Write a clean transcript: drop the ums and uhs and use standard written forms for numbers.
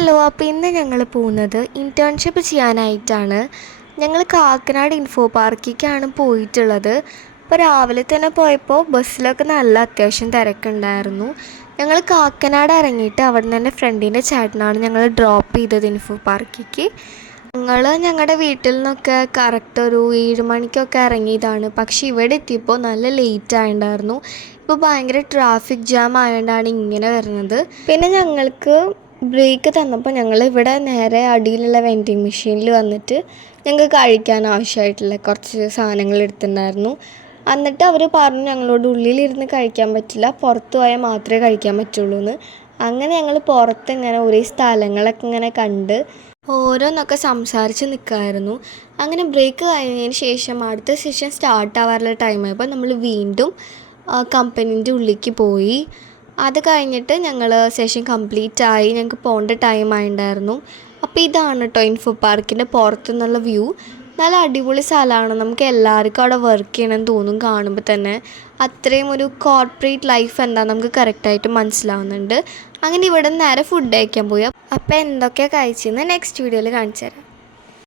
Hello, അപ്പോൾ ഇന്ന് ഞങ്ങൾ പോകുന്നത് ഇൻറ്റേൺഷിപ്പ് ചെയ്യാനായിട്ടാണ്. ഞങ്ങൾ കാക്കനാട് ഇൻഫോ പാർക്കിലേക്കാണ് പോയിട്ടുള്ളത്. അപ്പോൾ രാവിലെ തന്നെ പോയപ്പോൾ ബസ്സിലൊക്കെ നല്ല അത്യാവശ്യം തിരക്കുണ്ടായിരുന്നു. ഞങ്ങൾ കാക്കനാട് ഇറങ്ങിയിട്ട് അവിടെ നിന്ന് എൻ്റെ ഫ്രണ്ടിൻ്റെ ചേട്ടനാണ് ഞങ്ങൾ ഡ്രോപ്പ് ചെയ്തത് ഇൻഫോ പാർക്കിലേക്ക്. ഞങ്ങളുടെ വീട്ടിൽ നിന്നൊക്കെ കറക്റ്റ് ഒരു 7 മണിക്കൊക്കെ ഇറങ്ങിയതാണ്. പക്ഷേ ഇവിടെ എത്തിയപ്പോൾ നല്ല ലേറ്റ് ആയിട്ടുണ്ടായിരുന്നു. ഇപ്പോൾ ഭയങ്കര ട്രാഫിക് ജാം ആയതുകൊണ്ടാണ് ഇങ്ങനെ വരുന്നത്. പിന്നെ ഞങ്ങൾക്ക് ബ്രേക്ക് തന്നപ്പോൾ ഞങ്ങൾ ഇവിടെ നേരെ അടിയിലുള്ള വെൻഡിങ് മെഷീനിൽ വന്നിട്ട് ഞങ്ങൾക്ക് കഴിക്കാൻ ആവശ്യമായിട്ടുള്ള കുറച്ച് സാധനങ്ങൾ എടുത്തിട്ടുണ്ടായിരുന്നു. എന്നിട്ട് അവർ പറഞ്ഞു ഞങ്ങളോട് ഉള്ളിലിരുന്ന് കഴിക്കാൻ പറ്റില്ല, പുറത്ത് പോയാൽ മാത്രമേ കഴിക്കാൻ പറ്റുള്ളൂ എന്ന്. അങ്ങനെ ഞങ്ങൾ പുറത്ത് ഇങ്ങനെ ഓരോ സ്ഥലങ്ങളൊക്കെ ഇങ്ങനെ കണ്ട് ഓരോന്നൊക്കെ സംസാരിച്ച് നിൽക്കുമായിരുന്നു. അങ്ങനെ ബ്രേക്ക് കഴിഞ്ഞതിന് ശേഷം അടുത്ത സെഷൻ സ്റ്റാർട്ട് ആവാറുള്ള ടൈമായപ്പോൾ നമ്മൾ വീണ്ടും കമ്പനീൻ്റെ ഉള്ളിലേക്ക് പോയി. അത് കഴിഞ്ഞിട്ട് ഞങ്ങൾ സെഷൻ കംപ്ലീറ്റ് ആയി. ഞങ്ങൾക്ക് പോകേണ്ട ടൈം ആയിട്ടുണ്ടായിരുന്നു. അപ്പോൾ ഇതാണ് കേട്ടോ ഇൻഫോ പാർക്കിൻ്റെ പുറത്തുനിന്നുള്ള വ്യൂ. നല്ല അടിപൊളി സ്ഥലമാണ്. നമുക്ക് എല്ലാവർക്കും അവിടെ വർക്ക് ചെയ്യണമെന്ന് തോന്നും കാണുമ്പോൾ തന്നെ. അത്രയും ഒരു കോർപ്പറേറ്റ് ലൈഫ് എന്താണെന്ന് നമുക്ക് കറക്റ്റായിട്ട് മനസ്സിലാവുന്നുണ്ട്. അങ്ങനെ ഇവിടെ നിന്ന് നേരെ ഫുഡ് കഴിക്കാൻ പോയി. അപ്പോൾ എന്തൊക്കെയാണ് കഴിച്ചതെന്ന് നെക്സ്റ്റ് വീഡിയോയിൽ കാണിച്ചു തരാം.